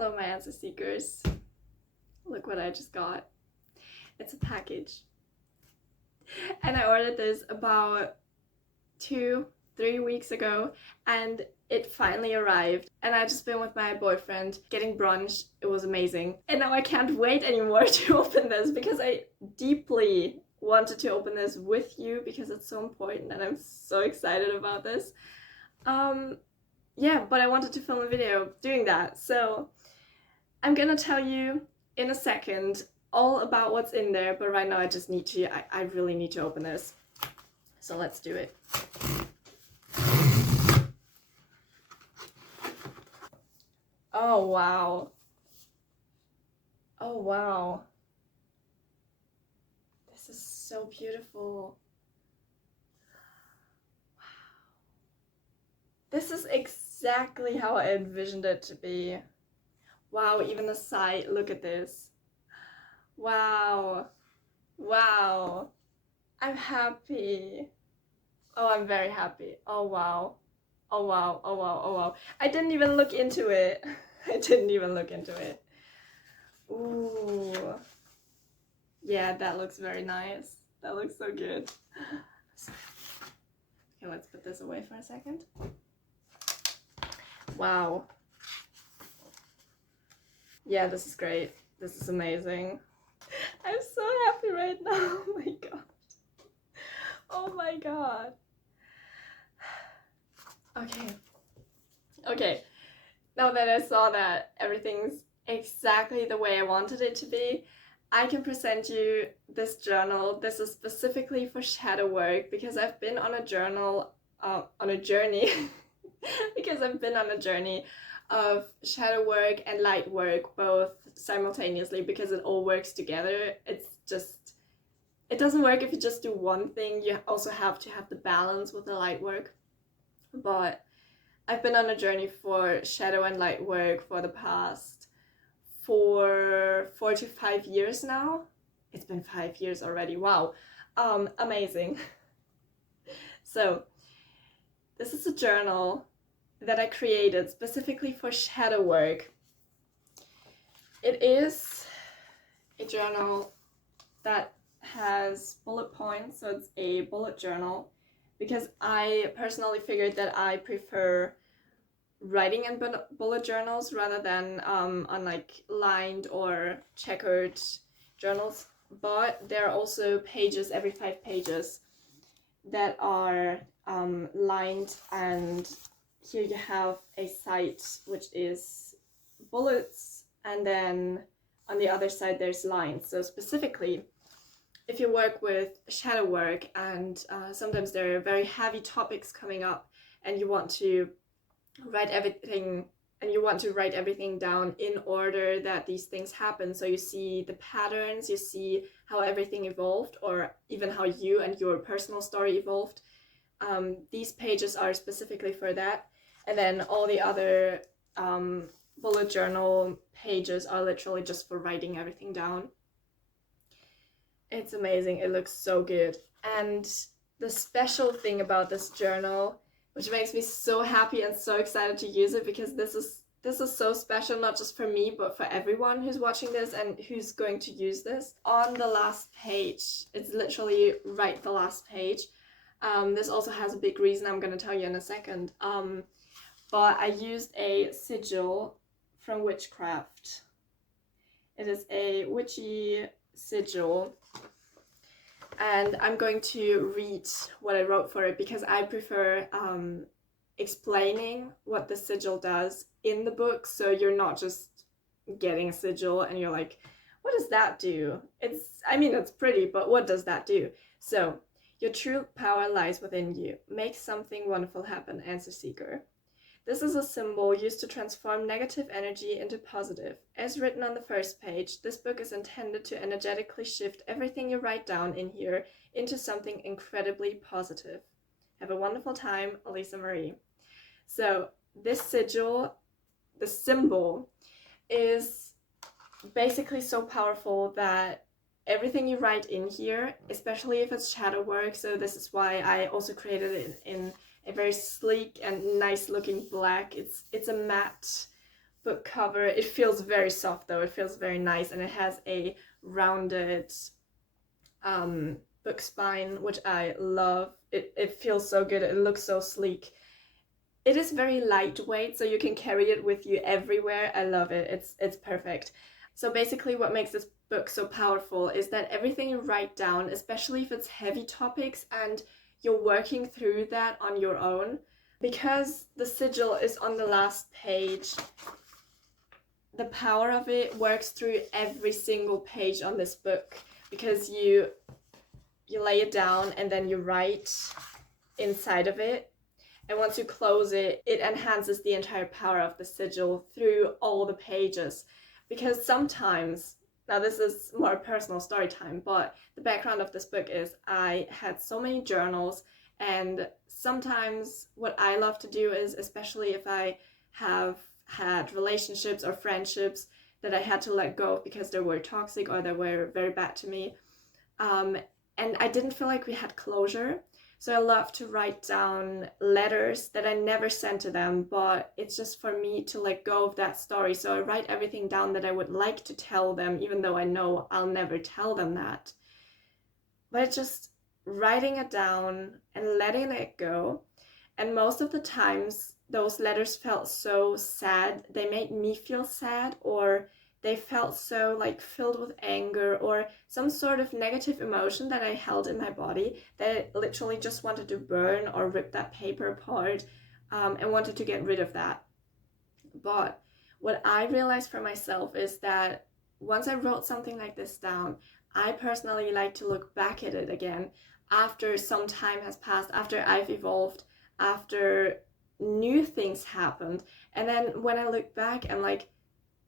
Hello my answer seekers. Look what I just got. It's a package. And I ordered this about 2-3 weeks ago and it finally arrived. And I've just been with my boyfriend getting brunch. It was amazing. And now I can't wait anymore to open this because I deeply wanted to open this with you because it's so important and I'm so excited about this. Yeah, but I wanted to film a video doing that. So I'm gonna tell you in a second all about what's in there, but right now I just need to, I really need to open this. So let's do it. Oh wow. Oh wow. This is so beautiful. Wow. This is exactly how I envisioned it to be. Wow, even the side, look at this. Wow. Wow. I'm happy. Oh, I'm very happy. Oh wow. Oh wow, oh wow, oh wow. I didn't even look into it. I didn't even look into it. Ooh. Yeah, that looks very nice. That looks so good. Okay, let's put this away for a second. Wow. Yeah, this is great. This is amazing. I'm so happy right now. Oh my god. Oh my god. Okay. Okay. Now that I saw that everything's exactly the way I wanted it to be, I can present you this journal. This is specifically for shadow work because I've been on a journey because I've been on a journey of shadow work and light work both simultaneously because it all works together. It doesn't work if you just do one thing. You also have to have the balance with the light work. But I've been on a journey for shadow and light work for the past 4 to 5 years now. It's been 5 years already. Wow. Amazing. So this is a journal that I created specifically for shadow work. It is a journal that has bullet points, so it's a bullet journal because I personally figured that I prefer writing in bullet journals rather than on like lined or checkered journals. But there are also pages every 5 pages that are lined, and here you have a side which is bullets, and then on the other side there's lines. So specifically, if you work with shadow work and sometimes there are very heavy topics coming up and you want to write everything down in order that these things happen, so you see the patterns, you see how everything evolved, or even how you and your personal story evolved. These pages are specifically for that, and then all the other bullet journal pages are literally just for writing everything down. It's amazing. It looks so good. And the special thing about this journal, which makes me so happy and so excited to use it, because this is so special, not just for me, but for everyone who's watching this and who's going to use this. On the last page, it's literally right the last page. This also has a big reason I'm going to tell you in a second. But I used a sigil from Witchcraft. It is a witchy sigil. And I'm going to read what I wrote for it because I prefer explaining what the sigil does in the book, so you're not just getting a sigil and you're like, what does that do? I mean, it's pretty, but what does that do? So, your true power lies within you. Make something wonderful happen, Answer Seeker. This is a symbol used to transform negative energy into positive. As written on the first page, this book is intended to energetically shift everything you write down in here into something incredibly positive. Have a wonderful time, Elisa Marie. So this sigil, the symbol, is basically so powerful that everything you write in here, especially if it's shadow work, so this is why I also created it in a very sleek and nice looking black. It's a matte book cover. It feels very soft though, it feels very nice, and it has a rounded book spine, which I love. It feels so good, it looks so sleek. It is very lightweight, so you can carry it with you everywhere. I love it, it's perfect. So basically what makes this book so powerful is that everything you write down, especially if it's heavy topics and you're working through that on your own, because the sigil is on the last page, the power of it works through every single page on this book, because you lay it down and then you write inside of it, and once you close it, it enhances the entire power of the sigil through all the pages. Because sometimes, now this is more personal story time, but the background of this book is I had so many journals, and sometimes what I love to do is, especially if I have had relationships or friendships that I had to let go of because they were toxic or they were very bad to me, and I didn't feel like we had closure. So I love to write down letters that I never sent to them, but it's just for me to let go of that story. So I write everything down that I would like to tell them, even though I know I'll never tell them that. But it's just writing it down and letting it go. And most of the times, those letters felt so sad. They made me feel sad, or they felt so like filled with anger or some sort of negative emotion that I held in my body that I literally just wanted to burn or rip that paper apart, and wanted to get rid of that. But what I realized for myself is that once I wrote something like this down, I personally like to look back at it again after some time has passed, after I've evolved, after new things happened. And then when I look back, I'm like,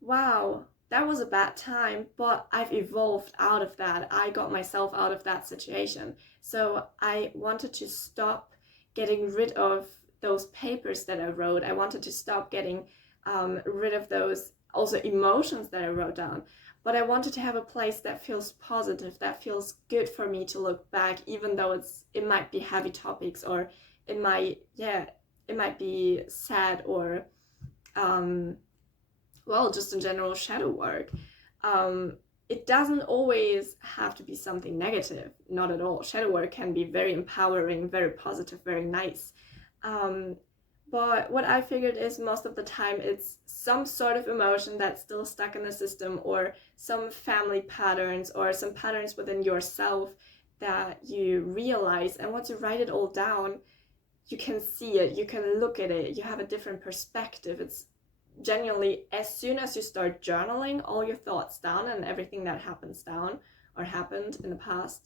wow, that was a bad time, but I've evolved out of that. I got myself out of that situation. So I wanted to stop getting rid of those papers that I wrote. I wanted to stop getting rid of those also emotions that I wrote down. But I wanted to have a place that feels positive, that feels good for me to look back, even though it might be heavy topics, or it might be sad, or well, just in general shadow work. It doesn't always have to be something negative, not at all. Shadow work can be very empowering, very positive, very nice. But what I figured is most of the time it's some sort of emotion that's still stuck in the system, or some family patterns, or some patterns within yourself that you realize. And once you write it all down, you can see it, you can look at it, you have a different perspective. It's genuinely, as soon as you start journaling all your thoughts down and everything that happens down or happened in the past,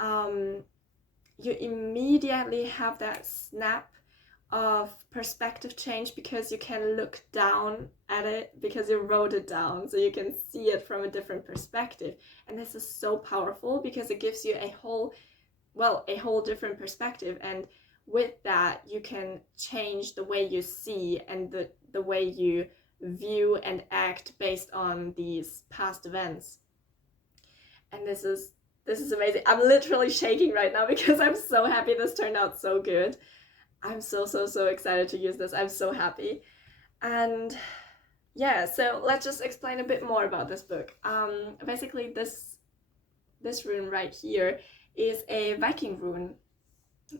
you immediately have that snap of perspective change, because you can look down at it because you wrote it down, so you can see it from a different perspective. And this is so powerful because it gives you a whole different perspective, and with that you can change the way you see and the way you view and act based on these past events. And this is amazing. I'm literally shaking right now because I'm so happy this turned out so good. I'm so excited to use this. I'm so happy. And yeah, so let's just explain a bit more about this book. Basically this rune right here is a Viking rune,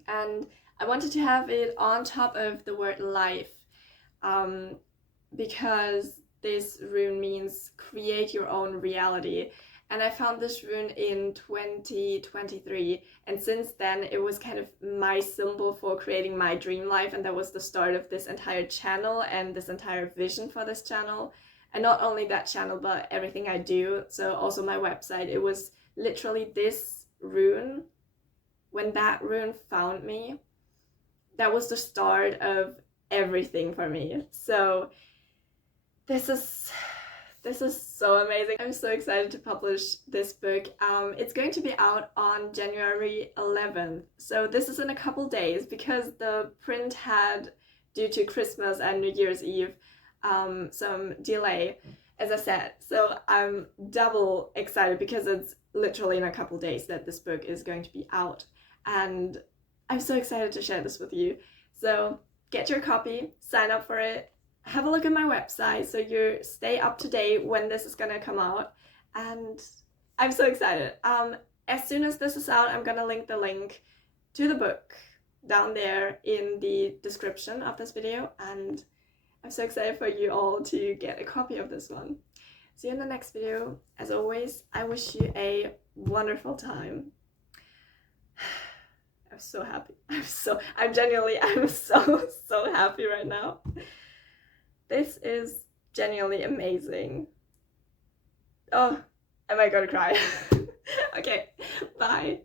and I wanted to have it on top of the word life, because this rune means create your own reality. And I found this rune in 2023, and since then it was kind of my symbol for creating my dream life, and that was the start of this entire channel and this entire vision for this channel. And not only that channel, but everything I do, so also my website. It was literally this rune, when that rune found me, that was the start of everything for me. So this is so amazing. I'm so excited to publish this book. It's going to be out on January 11th. So this is in a couple days, because the print had, due to Christmas and New Year's Eve, some delay, as I said. So I'm double excited because it's literally in a couple days that this book is going to be out. And I'm so excited to share this with you. So get your copy, sign up for it, have a look at my website so you stay up to date when this is gonna come out. And I'm so excited. As soon as this is out, I'm gonna link the link to the book down there in the description of this video, and I'm so excited for you all to get a copy of this one. See you in the next video. As always, I wish you a wonderful time. I'm so happy. I'm so happy right now. This is genuinely amazing. Oh, am I gonna cry? Okay, bye.